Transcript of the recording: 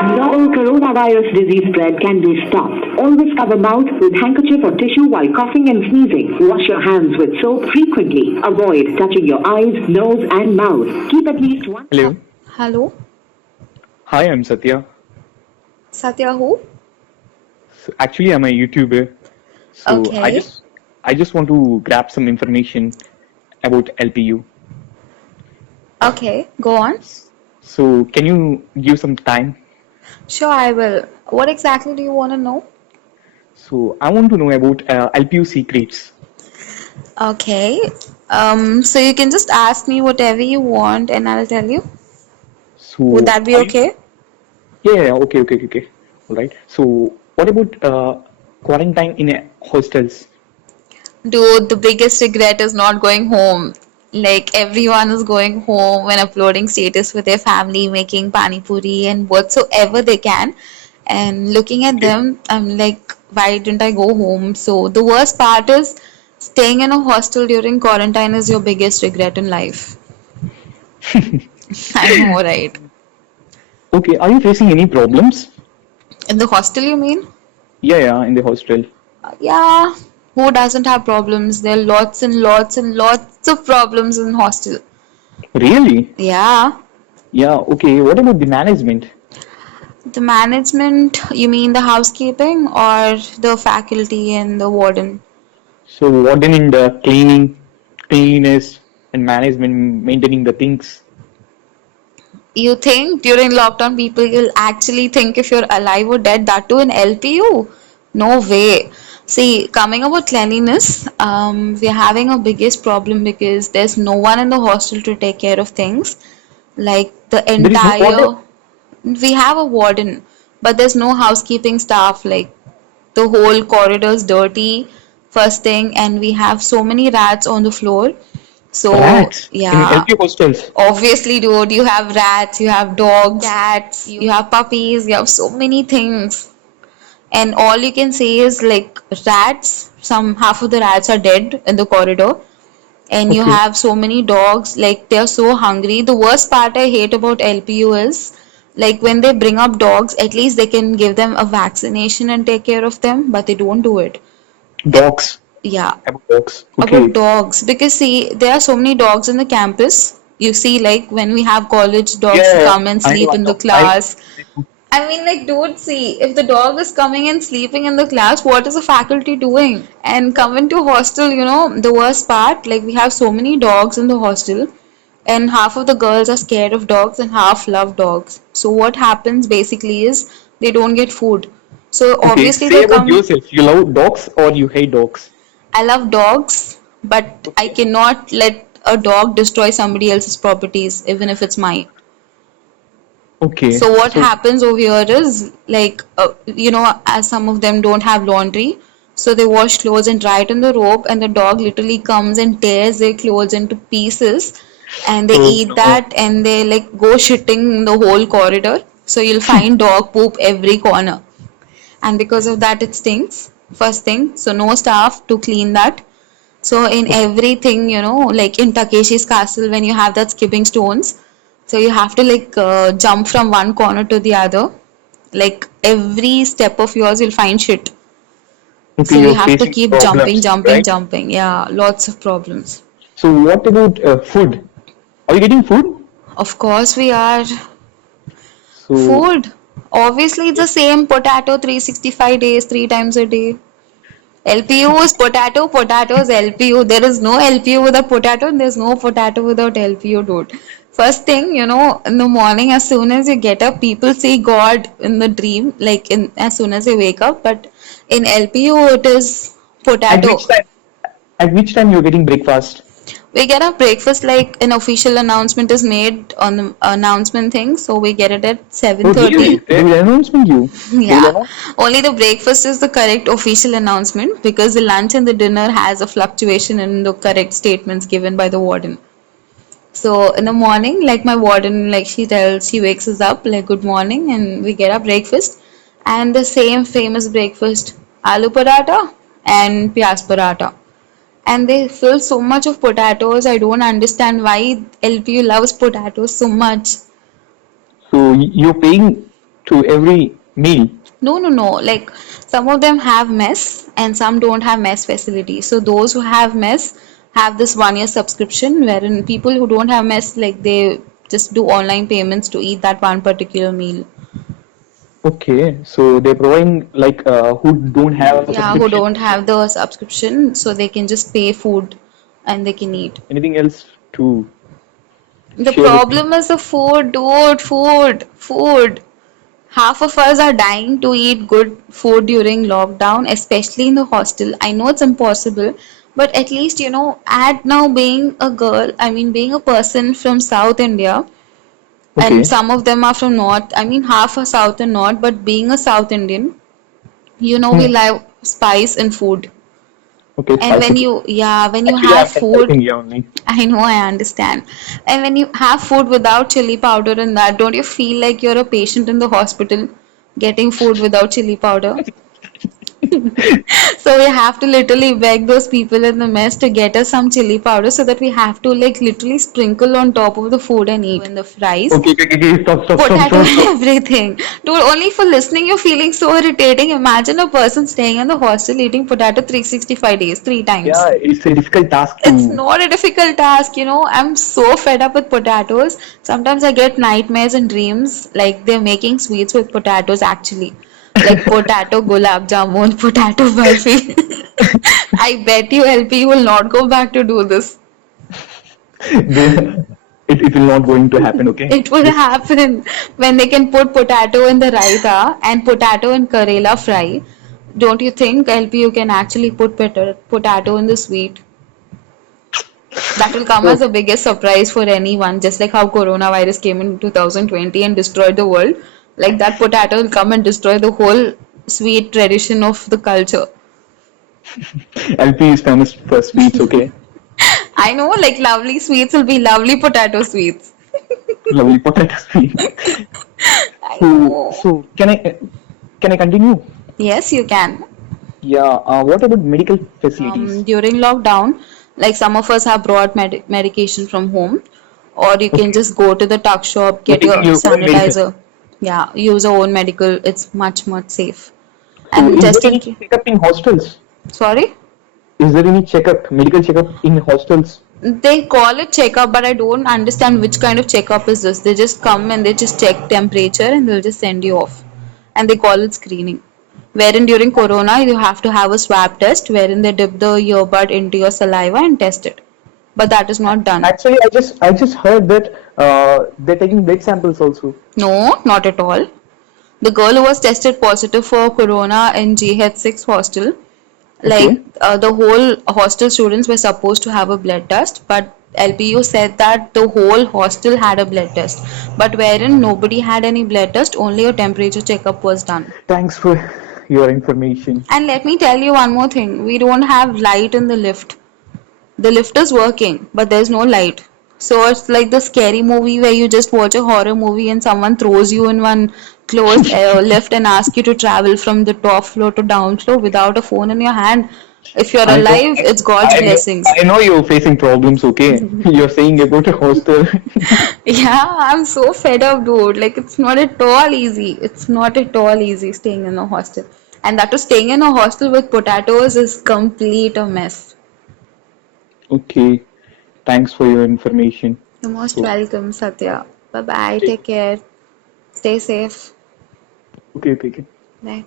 Novel coronavirus disease spread can be stopped. Always cover mouth with handkerchief or tissue while coughing and sneezing. Wash your hands with soap frequently. Avoid touching your eyes, nose and mouth. Keep at least one... Hello. Hello, Hi, I'm Satya. Satya who? So actually, I'm a YouTuber. So I Okay, just I just want to grab some information about LPU. okay, go on. So can you give some time? Sure, I will. What exactly do you want to know? So I want to know about LPU secrets. Okay, so you can just ask me whatever you want and I'll tell you. Would So that be are you? okay? Yeah, okay. All right. So what about quarantine in hostels? Dude, the biggest regret is not going home. Like everyone is going home and uploading status with their family, making pani puri and whatsoever they can. And looking at Okay. them, I'm like, why didn't I go home? So the worst part is staying in a hostel during quarantine is your biggest regret in life. I know, right? Okay. Are you facing any problems? In the hostel, you mean? Yeah, in the hostel. Yeah. Who doesn't have problems? There are lots and lots and lots of problems in hostel. Really? Yeah. Yeah. Okay. What about the management? The management, you mean the housekeeping or the faculty and the warden? So warden in the cleanliness, and management maintaining the things. You think during lockdown people will actually think if you're alive or dead, that too in LPU? No way. See, coming about cleanliness, we're having a biggest problem because there's no one in the hostel to take care of things. Like the There is no entire, water. we have a warden, but there's no housekeeping staff. Like the whole corridor is dirty, first thing, and we have so many rats on the floor. So, Rats in yeah, LP hostels. obviously, dude, you have rats, you have dogs, cats, you have puppies, you have so many things. And all you can say is like rats, some half of the rats are dead in the corridor. And you Okay. have so many dogs, like they're so hungry. The worst part I hate about LPU is like when they bring up dogs, at least they can give them a vaccination and take care of them, but they don't do it. Eh, Dogs. Yeah, About dogs. about Okay. dogs, because see, there are so many dogs in the campus. You see, like when we have college, dogs Yeah, come and I know, sleep I in the know. I class. I mean, like, dude, see, if the dog is coming and sleeping in the class, what is the faculty doing? And coming to hostel, the worst part, like, we have so many dogs in the hostel, and half of the girls are scared of dogs and half love dogs. So, what happens basically is they don't get food. So, okay. obviously, Say they about come. yourself. You love dogs or you hate dogs? I love dogs, but I Okay. cannot let a dog destroy somebody else's properties, even if it's mine. Okay. So what So happens over here is like as some of them don't have laundry, so they wash clothes and dry it in the rope, and the dog literally comes and tears their clothes into pieces, and they oh eat no. that and they like go shitting in the whole corridor. So you'll find dog poop every corner, and because of that it stinks. First thing, so no staff to clean that. So in Okay. everything, like in Takeshi's castle, when you have that skipping stones, so you have to like jump from one corner to the other. Like every step of yours, you'll find shit. Okay, So you you're have to facing keep jumping, problems, jumping, right? jumping. Yeah, lots of problems. So what about food? Are you getting food? Of course, we are. So Food. Obviously, it's the same potato 365 days, three times a day. LPU is potato, potato is LPU. There is no LPU without potato, and there's no potato without LPU, dude. First thing, in the morning, as soon as you get up, people see God in the dream, like in as soon as you wake up. But in LPU, it is at potato. which time? At which time you're getting breakfast? We get our breakfast like an official announcement is made on the announcement thing, so we get it at Oh, really? 7:30. They will announcement you. They will Yeah, announce. only the breakfast is the correct official announcement because the lunch and the dinner has a fluctuation in the correct statements given by the warden. So in the morning, like my warden, like she wakes us up like good morning and we get our breakfast and the same famous breakfast, aloo paratha and pyaz paratha. And they fill so much of potatoes. I don't understand why LPU loves potatoes so much. So you're paying to every meal. No. Like some of them have mess and some don't have mess facility. So those who have mess have this 1 year subscription, wherein people who don't have mess, like they just do online payments to eat that one particular meal. Okay, so they're providing like who don't have a Yeah, who subscription. don't have the subscription, so they can just pay food and they can eat. Anything else to The share with me? problem is the food, dude. Food. Half of us are dying to eat good food during lockdown, especially in the hostel. I know it's impossible, but at least, add now being a girl, I mean, being a person from South India, and Okay. some of them are from North, I mean, half are South and North, but being a South Indian, we Hmm. love spice in food. Okay, And spicy when food. when you Actually, have I'm from South food, India only. I know, I understand. And when you have food without chili powder and that, don't you feel like you're a patient in the hospital getting food without chili powder? So we have to literally beg those people in the mess to get us some chili powder so that we have to like literally sprinkle on top of the food and eat. In the fries, Okay. potato Stop. and everything. Dude, only for listening you're feeling so irritating. Imagine a person staying in the hostel eating potato 365 days, three times. Yeah, it's a difficult task It's to. not a difficult task, I'm so fed up with potatoes. Sometimes I get nightmares and dreams like they're making sweets with potatoes actually. Like potato gulab jamun, potato barfi. I bet you LP will not go back to do this. It will not going to happen. Okay, It will just happen when they can put potato in the raita and potato in Karela fry. Don't you think LP you can actually put potato in the sweet? That will come as so the biggest surprise for anyone, just like how coronavirus came in 2020 and destroyed the world. Like that potato will come and destroy the whole sweet tradition of the culture. LP is famous for sweets. Okay, I know, like lovely sweets will be lovely potato sweets. lovely potato sweet. I So know. so can I continue? Yes, you can. Yeah. What about medical facilities? During lockdown, like some of us have brought medication from home, or you can Okay, just go to the tuck shop, you're get your taking your own medicine. sanitizer. Yeah, use your own medical. It's much safe. So And is there just in any case, checkup in hostels? sorry. Is there any checkup, medical checkup in hostels? They call it checkup, but I don't understand which kind of checkup is this. They just come and they just check temperature and they'll just send you off. And they call it screening. Wherein during corona, you have to have a swab test wherein they dip the earbud into your saliva and test it. But that is not done. Actually, I just heard that they're taking blood samples also. No, not at all. The girl who was tested positive for corona in GH6 hostel, like Okay. the whole hostel students were supposed to have a blood test, but LPU said that the whole hostel had a blood test, but wherein nobody had any blood test, only a temperature checkup was done. Thanks for your information. And let me tell you one more thing, we don't have light in the lift. The lift is working, but there's no light. So it's like the scary movie where you just watch a horror movie and someone throws you in one closed lift and asks you to travel from the top floor to down floor without a phone in your hand. If you're I know, alive, it's God's I know, blessings. I know you're facing problems. Okay, you're saying about a hostel. Yeah, I'm so fed up, dude. Like, it's not at all easy. It's not at all easy staying in a hostel. And that too, staying in a hostel with potatoes is complete a mess. Okay, thanks for your information. You're most So, welcome, Satya. Bye bye. stay. Take care. Stay safe. Okay. Bye.